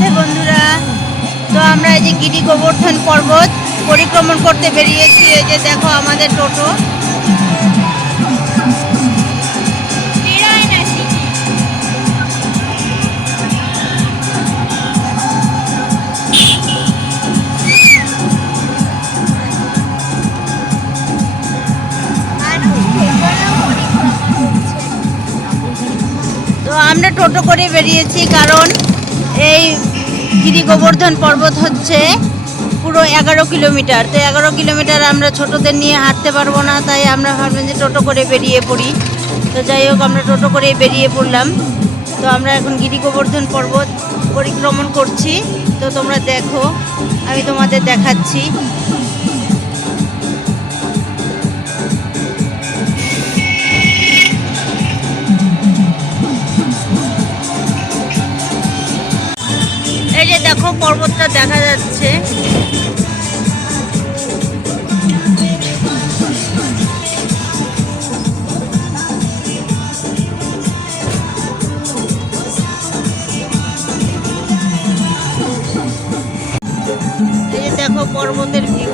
রাধে বন্ধুরা। তো আমরা এই যে গিরি গোবর্ধন পর্বত পরিক্রমণ করতে বেরিয়েছি। এই যে দেখো আমাদের টোটো। তো আমরা টোটো করে বেরিয়েছি কারণ এই গিরি গোবর্ধন পর্বত হচ্ছে পুরো 11 কিলোমিটার। তো 11 কিলোমিটার আমরা ছোটদের নিয়ে হাঁটতে পারবো না, তাই আমরা ভাবলাম যে টোটো করে বেরিয়ে পড়ি। তো যাই হোক, আমরা টোটো করে বেরিয়ে পড়লাম। তো আমরা এখন গিরি গোবর্ধন পর্বত পরিক্রমণ করছি। তো তোমরা দেখো, আমি তোমাদের দেখাচ্ছি। এই যে দেখো পর্বতটা দেখা যাচ্ছে। এই যে দেখো পর্বতের ভিউ।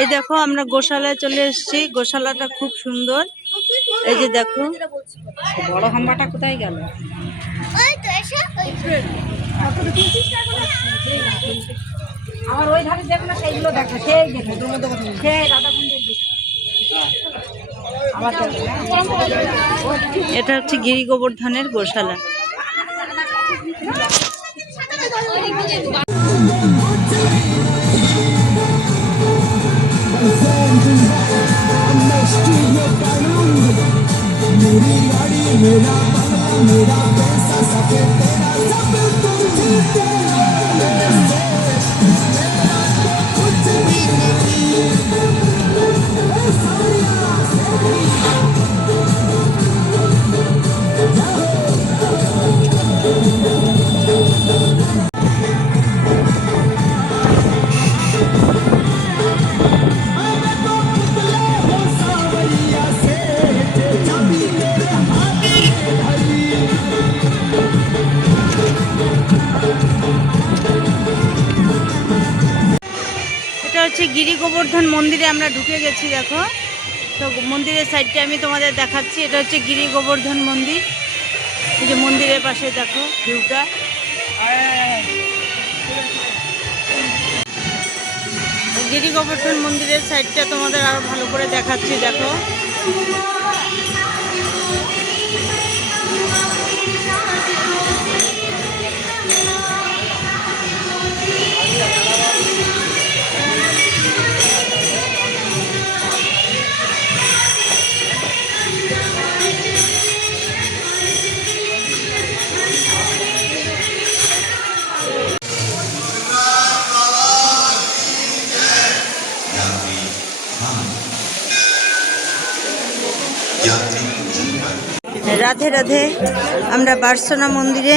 এই দেখো আমরা গোশালায় চলে এসেছি। গোশালাটা খুব সুন্দর। এই যে দেখো বড় হাম্বাটা কোথায় গেল? আমার ওই ধারে দেখো না, সেইগুলো দেখো, সেই দেখো সেই রাধাকুণ্ডের দিকে। এটা হচ্ছে গিরি গোবর্ধনের গোশালা। গিরি গোবর্ধন মন্দিরে আমরা ঢুকে গেছি। দেখো, তো মন্দিরের সাইডটা আমি তোমাদের দেখাচ্ছি। এটা হচ্ছে গিরি গোবর্ধন মন্দির। এই যে মন্দিরের পাশে দেখো ভিউটা। গিরি গোবর্ধন মন্দিরের সাইডটা তোমাদের আরো ভালো করে দেখাচ্ছি। দেখো, রাধে রাধে। আমরা বার্সনা মন্দিরে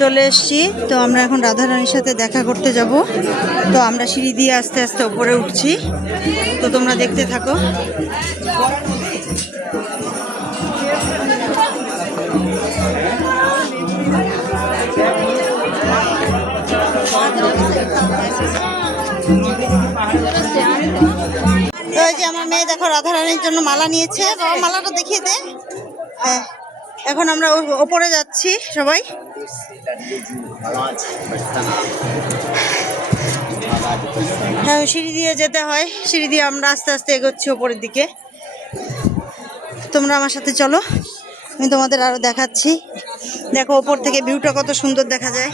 চলে এসেছি। তো আমরা এখন রাধারানীর সাথে দেখা করতে যাব। তো আমরা সিঁড়ি দিয়ে আস্তে আস্তে উপরে উঠছি। তো তোমরা দেখতে থাকো। তো এই যে আমার মেয়ে দেখো রাধারানীর জন্য মালা নিয়েছে। বাবা মালাটা দেখিয়ে দে। হ্যাঁ, এখন আমরা ওপরে যাচ্ছি সবাই। হ্যাঁ, সিঁড়ি দিয়ে যেতে হয়। সিঁড়ি দিয়ে আমরা আস্তে আস্তে এগোচ্ছি ওপরের দিকে। তোমরা আমার সাথে চলো, আমি তোমাদের আরো দেখাচ্ছি। দেখো ওপর থেকে ভিউটা কত সুন্দর দেখা যায়।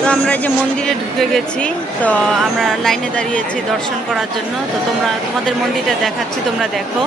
তো আমরা যে মন্দিরে ঢুকে গেছি, তো আমরা লাইনে দাঁড়িয়েছি দর্শন করার জন্য। তো তোমাদের মন্দিরটা দেখাচ্ছি, তোমরা দেখো।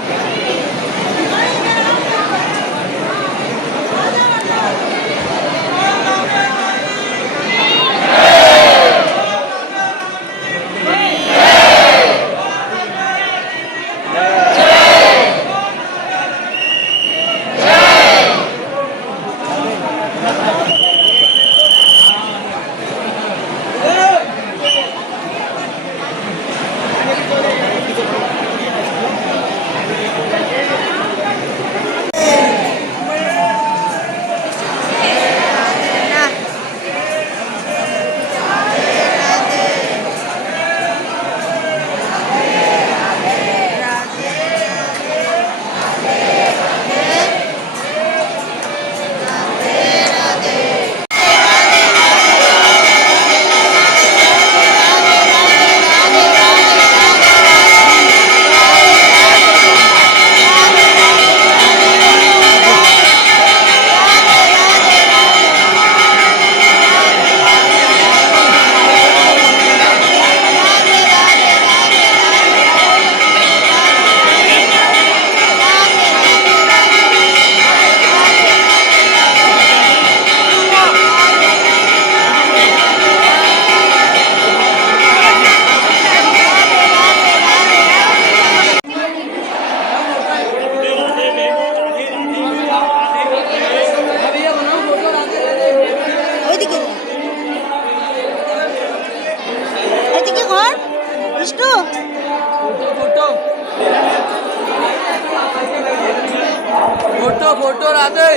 फोटो राधे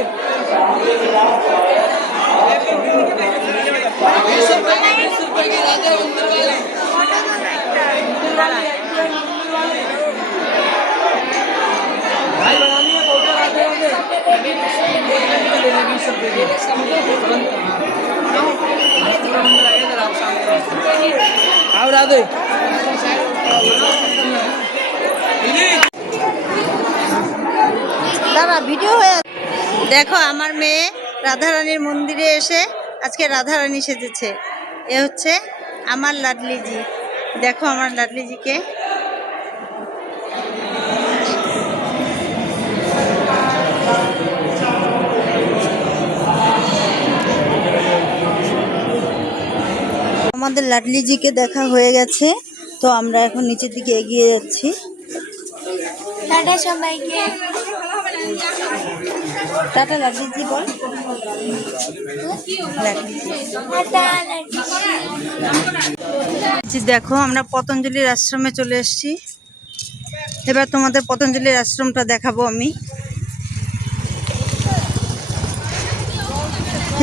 20 रुपए की राधे मंदिर वाली भाई बनानी है फोटो राधे राधे 20 रुपए की आओ राधे দাঁড়া, ভিডিও হয়ে। দেখো আমার মেয়ে রাধারানীর মন্দিরে এসে আজকে রাধারানী সেজেছে। এ হচ্ছে আমার লাডলিজি। দেখো আমার লাডলিজিকে। আমাদের লাডলিজিকে দেখা হয়ে গেছে, তো আমরা এখন নিচের দিকে এগিয়ে যাচ্ছি। টাটা সবাইকে। টাটা লাডলিজি বল। দেখো আমরা পতঞ্জলির আশ্রমে চলে এসেছি। এবার তোমাদের পতঞ্জলির আশ্রমটা দেখাবো আমি।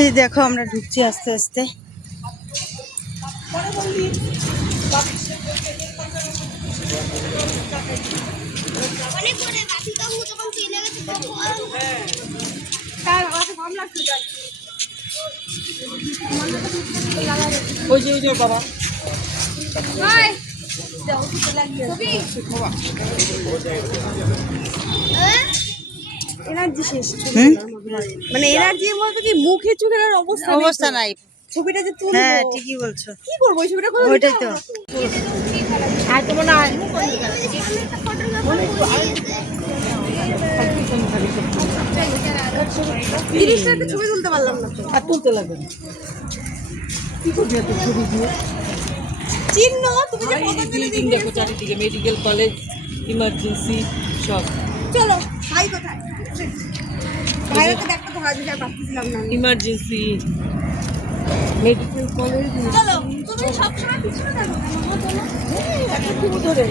এই দেখো আমরা ঢুকছি আস্তে আস্তে। বাবা এনার্জি শেষ, মানে এনার্জি বলতে কি মুখে চোখের আর অবস্থা নাই। ছবিটা যে তুলবো, হ্যাঁ ঠিকই বলছো। কি করবো ওই ছবিটা? ওইটাই তো। আর তো মনে হয় একটা ছবি তুলতে পারলাম না তো। আর তুলতে লাগবে না। কি করবি এত ছবি দিয়ে? চিহ্ন তুমি যে বিল্ডিং দেখো চারিদিকে, মেডিকেল কলেজ, ইমার্জেন্সি সব। চলো ভাই কোথায়? ভাইরা তো একটা তো হাজির আর পাচ্ছিলাম না। Emergency, medical college. চলো তুমি সবসময় পিছনে থাকো চলো একটা খুব ধরে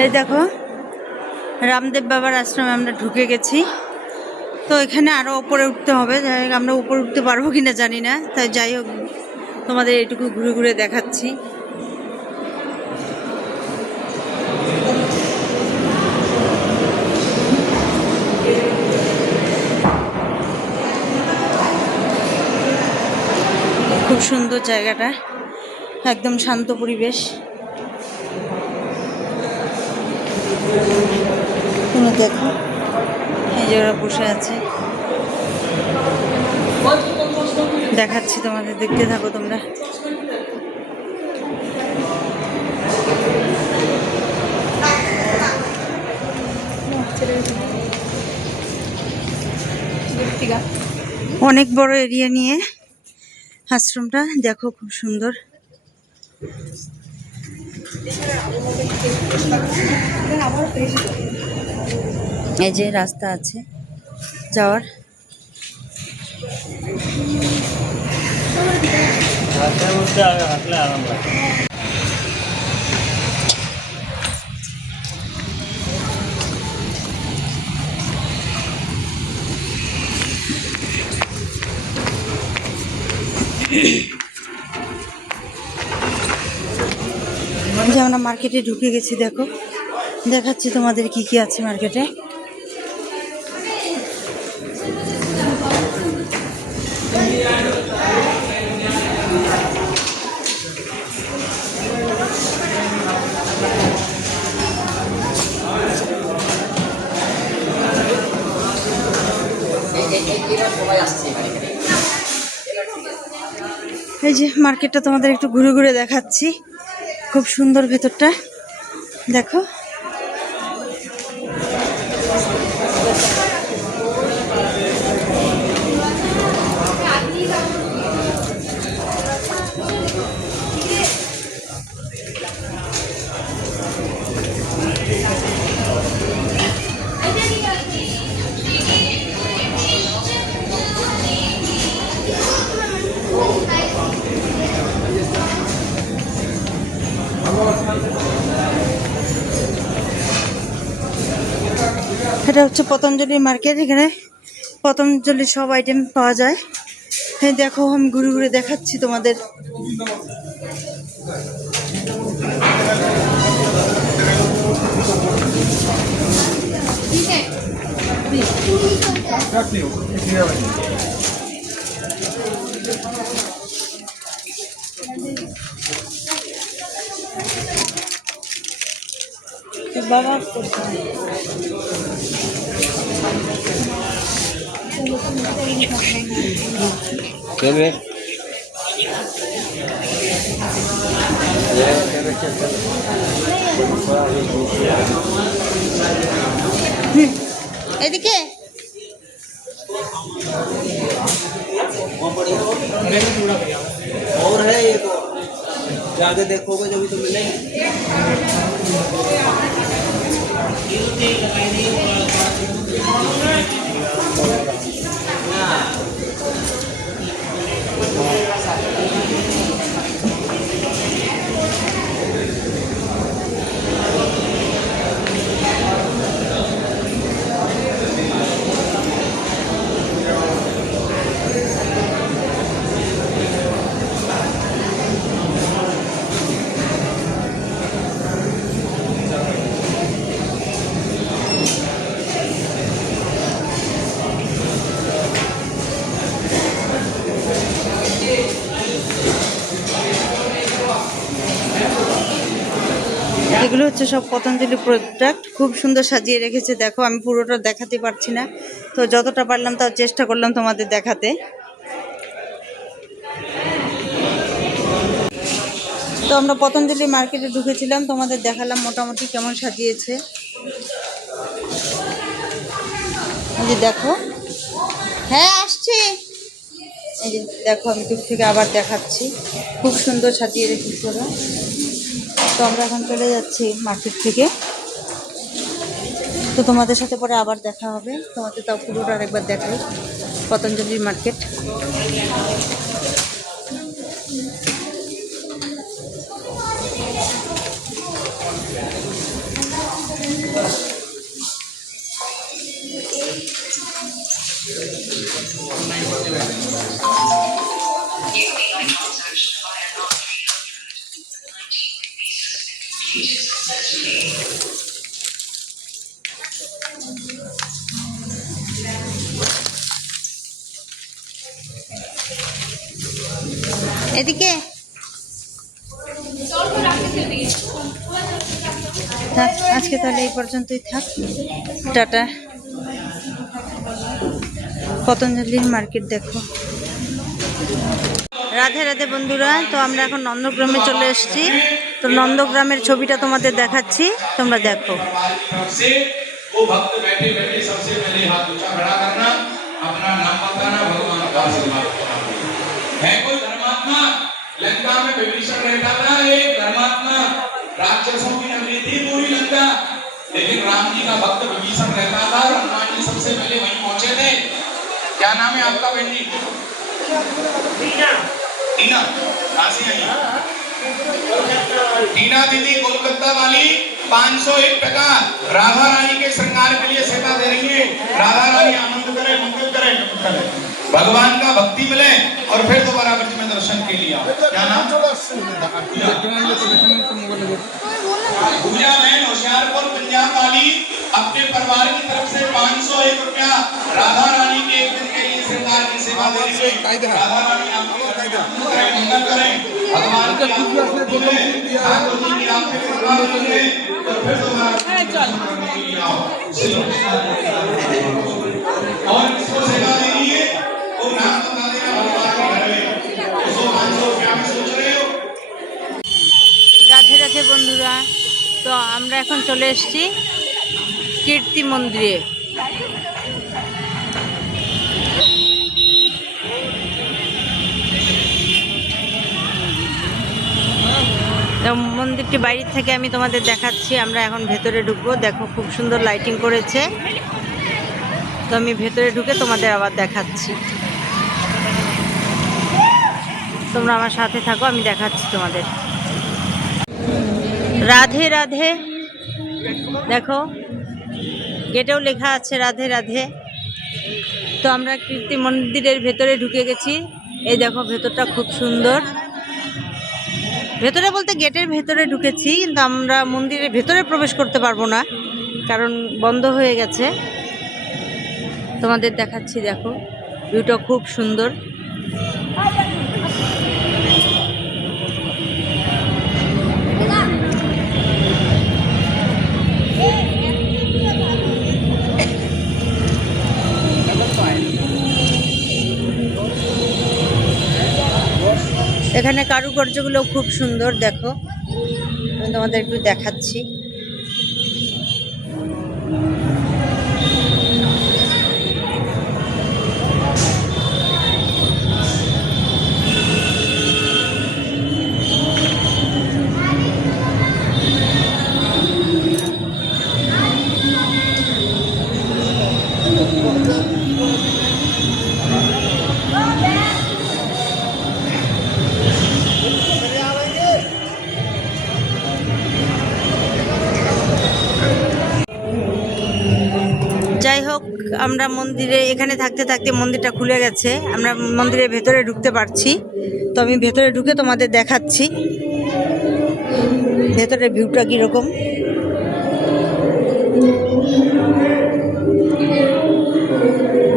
এই দেখো রামদেব বাবার আশ্রমে আমরা ঢুকে গেছি। তো এখানে আরো উপরে উঠতে হবে, যাই হোক আমরা উপরে উঠতে পারবো কিনা জানি না, তাই যাই হোক তোমাদের এটুকু ঘুরে ঘুরে দেখাচ্ছি। খুব সুন্দর জায়গাটা, একদম শান্ত পরিবেশ। তুমি দেখো এই যে ওরা বসে আছে। দেখাচ্ছি তোমাদের, দেখতে থাকো তোমরা। অনেক বড় এরিয়া নিয়ে আশ্রমটা, দেখো খুব সুন্দর। এই যে রাস্তা আছে যাওয়ার। যে আমরা মার্কেটে ঢুকে গেছি, দেখো দেখাচ্ছি তোমাদের কি কি আছে মার্কেটে। এই যে মার্কেটটা তোমাদের একটু ঘুরে ঘুরে দেখাচ্ছি, খুব সুন্দর ভেতরটা, দেখো। এটা হচ্ছে পতঞ্জলি মার্কেট, এখানে পতঞ্জলির সব আইটেম পাওয়া যায়। হ্যাঁ দেখো, আমি ঘুরে ঘুরে দেখাচ্ছি তোমাদের। বাবা এদিকে और है ये तो ज्यादा देखोगे जब तो मिलेंगे। এগুলো হচ্ছে সব পতঞ্জলি প্রোডাক্ট, খুব সুন্দর সাজিয়ে রেখেছে। দেখো আমি পুরোটা দেখাতে পারছি না, তো যতটা পারলাম তাও চেষ্টা করলাম তোমাদের দেখাতে। তো আমরা পতঞ্জলি মার্কেটে ঢুকেছিলাম, তোমাদের দেখালাম মোটামুটি কেমন সাজিয়েছে। এই যে দেখো, হ্যাঁ আসছি। এই যে দেখো, আমি দূর থেকে আবার দেখাচ্ছি, খুব সুন্দর সাজিয়ে রেখেছে ওরা। তো আমরা এখন চলে যাচ্ছি মার্কেট থেকে, তো তোমাদের সাথে পরে আবার দেখা হবে। তোমাদের তাও পুরোটা আরেকবার দেখাই পতঞ্জলির মার্কেট। এদিকে থাক, আজকে তাহলে এই পর্যন্তই থাক, টাটা। পতঞ্জলির মার্কেট দেখো। রাধে রাধে বন্ধুরা, তো আমরা এখন নন্দগ্রামে চলে এসেছি। তো নন্দগ্রামের ছবিটা তোমাদের দেখাচ্ছি, তোমরা দেখো। से वो भक्त बैठे बैठे सबसे पहले हाथ ऊंचा खड़ा करना, अपना नाम बताना, भगवान का आशीर्वाद पाना। है कोई धर्मात्मा? लंका में विभीषण रहता था, एक धर्मात्मा, राक्षसों की नगरी थी पूरी लंका, लेकिन राम जी का भक्त विभीषण रहता था और हनुमान जी सबसे पहले वहीं पहुंचे थे। क्या नाम है आपका बहन जी? टीना। टीना कहाँ से आई? टीना दीदी कोलकाता वाली 501 टका राधा रानी के श्रृंगार के लिए सेवा दे रही है। राधा रानी आनंद करे, मंगल करे, भगवान का भक्ति मिले और फिर दोबारा ब्रज में दर्शन के लिए आओ। क्या नाम? पूजा बहन होशियारपुर पंजाब वाली अपने परिवार की तरफ से 501 रुपया राधा रानी के एक दिन के लिए श्रृंगार की सेवा दे रही है। राधा रानी आपको मंगल करे, भगवान की आपको मिले, ठाकुर जी की आपसे कृपा मिले और फिर दोबारा करने के लिए आओ। और किसको सेवा देनी है वो नाम बता देना भगवान के घर में। 500 रुपया में सोच रहे हो? রাধে রাধে বন্ধুরা, তো আমরা এখন চলে এসেছি কীর্তি মন্দিরে। তো মন্দিরটি বাইরে থেকে আমি তোমাদের দেখাচ্ছি। আমরা এখন ভেতরে ঢুকবো, দেখো খুব সুন্দর লাইটিং করেছে। তো আমি ভেতরে ঢুকে তোমাদের আবার দেখাচ্ছি, তোমরা আমার সাথে থাকো, আমি দেখাচ্ছি তোমাদের। রাধে রাধে, দেখো গেটেও লেখা আছে রাধে রাধে। তো আমরা কীর্তি মন্দিরের ভেতরে ঢুকে গেছি। এই দেখো ভেতরটা খুব সুন্দর। ভেতরে বলতে গেটের ভেতরে ঢুকেছি, কিন্তু আমরা মন্দিরের ভেতরে প্রবেশ করতে পারবো না, কারণ বন্ধ হয়ে গেছে। তোমাদের দেখাচ্ছি, দেখো ভিউটা খুব সুন্দর। এখানে কারুকার্যগুলো খুব সুন্দর, দেখো আমি তোমাদের একটু দেখাচ্ছি। যাই হোক, আমরা মন্দিরে এখানে থাকতে থাকতে মন্দিরটা খুলে গেছে, আমরা মন্দিরের ভেতরে ঢুকতে পারছি। তো আমি ভেতরে ঢুকে তোমাদের দেখাচ্ছি ভেতরের ভিউটা কীরকম।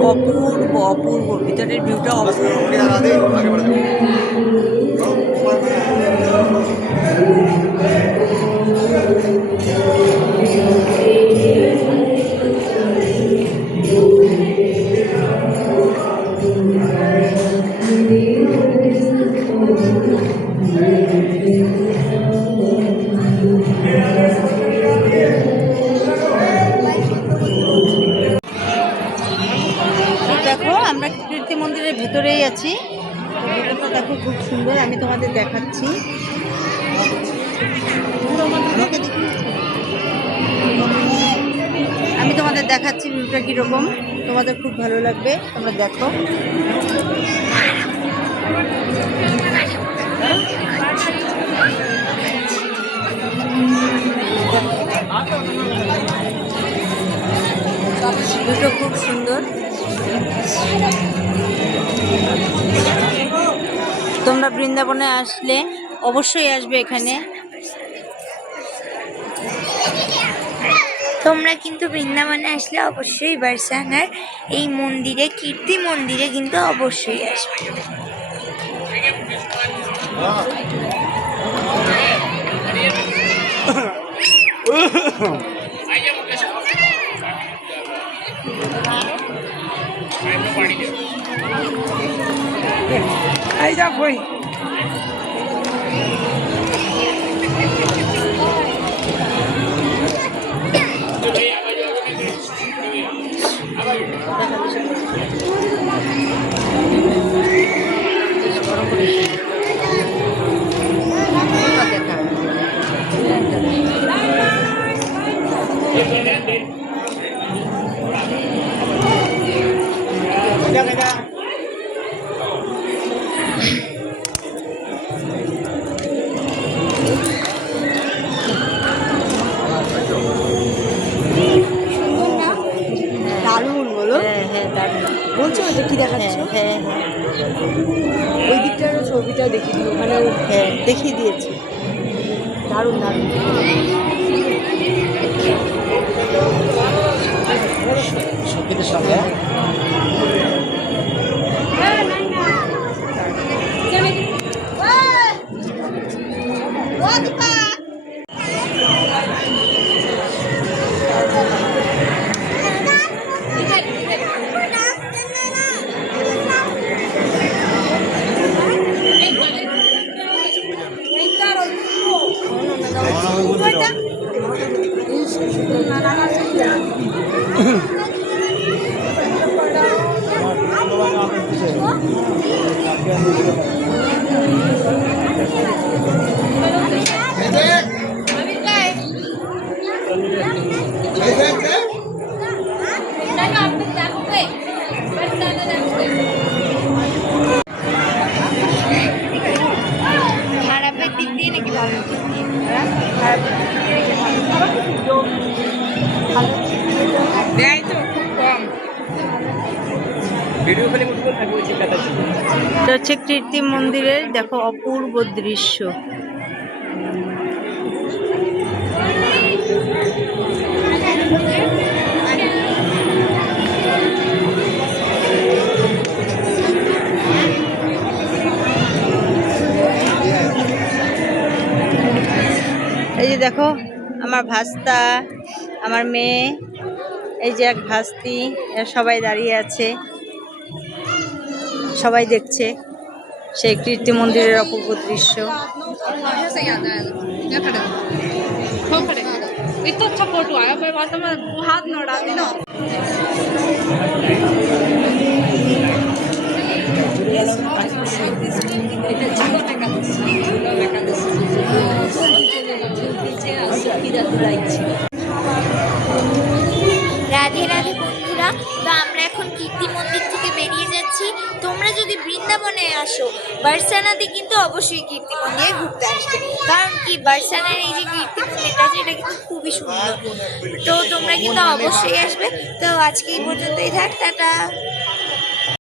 অপূর্ব অপূর্ব, ভিতরের ভিউটা অপূর্ব। দেখো আমরা কীর্তি মন্দিরের ভেতরেই আছি। ভেতরটা দেখো খুব সুন্দর, আমি তোমাদের দেখাচ্ছি। আমি তোমাদের দেখাচ্ছি ভিউটা কীরকম, তোমাদের খুব ভালো লাগবে, তোমরা দেখো। ভিউটা খুব সুন্দর। তোমরা বৃন্দাবনে আসলে অবশ্যই আসবে এখানে। তোমরা কিন্তু বৃন্দাবনে আসলে অবশ্যই বারসানার এই মন্দিরে, কীর্তি মন্দিরে কিন্তু অবশ্যই আসবে। এই যা বই দারুণ বলো। হ্যাঁ হ্যাঁ দারুণ বলছো যে কি দেখাচ্ছ? হ্যাঁ হ্যাঁ ওই দিকটার ছবিটা দেখি দিই, ওখানে হ্যাঁ দেখিয়ে দিয়েছি। দারুণ দারুণ। খারাপের দিক দিয়ে নাকি ভালো দিক দিয়ে? দেয় তো খুব কম। এটা হচ্ছে কীর্তি মন্দিরের দেখো অপূর্ব দৃশ্য। এই যে দেখো আমার ভাস্তা, আমার মেয়ে, এই যে এক ভাস্তি, এরা সবাই দাঁড়িয়ে আছে, সবাই দেখছে সেই কীর্তি মন্দিরের অপূর্ব দৃশ্য। इतना अच्छा फोटो आया, मैं वास्तव में हाथ न डाली ना। রাধে রাধে বন্ধুরা, তো আমরা এখন কীর্তি মন্দির থেকে বেরিয়ে যাচ্ছি। তোমরা যদি বৃন্দাবনে আসো, বারসানাতে কিন্তু অবশ্যই কীর্তি মন্দিরে ঘুরতে আসবে, কারণ কি বারসানার এই যে কীর্তি মন্দিরটা আছে এটা কিন্তু খুবই সুন্দর। তো তোমরা কিন্তু অবশ্যই আসবে। তো আজকে এই পর্যন্তই থাক, টাটা।